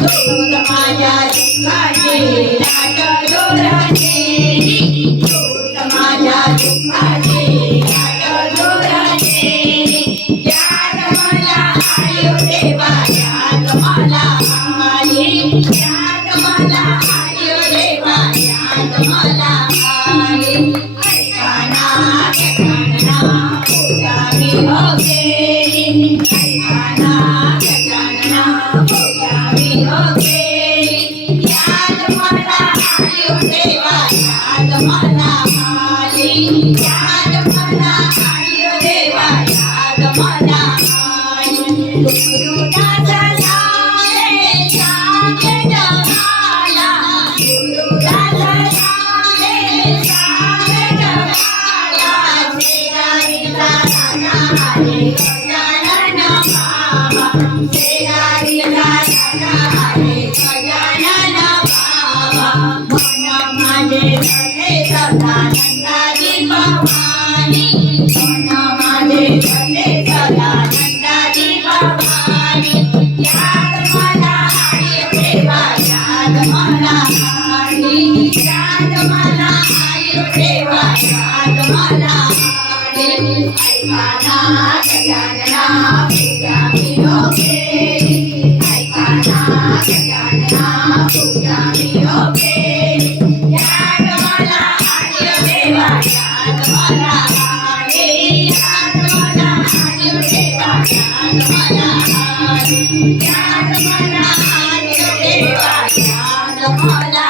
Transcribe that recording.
दूर माझ्या दुःखाचे लाट जोराचे दूर माझ्या दुःखाचे लाट जोराचे याद मला आली देवा याद मला आली याद मला आली देवा याद मला आली ऐकाना ऐकाना पूजा मी हो गेली ऐकाना ऐकाना पूजा मी हो गेली याद मला आली देवा याद मला आली याद मला आली देवा याद मला आली गुरुदासाला रे जागे जगाला गुरुदासाला रे जागे जगाला शेजारीचा दादा रे गजानन बाबा शेजारीचा दादा रे गजानन बाबा मन माझे झाले सदानंदाची भवानी मन माझे झाले सदानंदाची भवानी याद मला आली देवा याद मला आली याद मला आली देवा याद मला आली ऐकाना गजानना पूजा मी हो गेली ऐकाना गजानना पूजा मी हो गेली याद मला आली देवा याद मला आली याद मला आली देवा याद मला आली याद मला आली देवा याद मला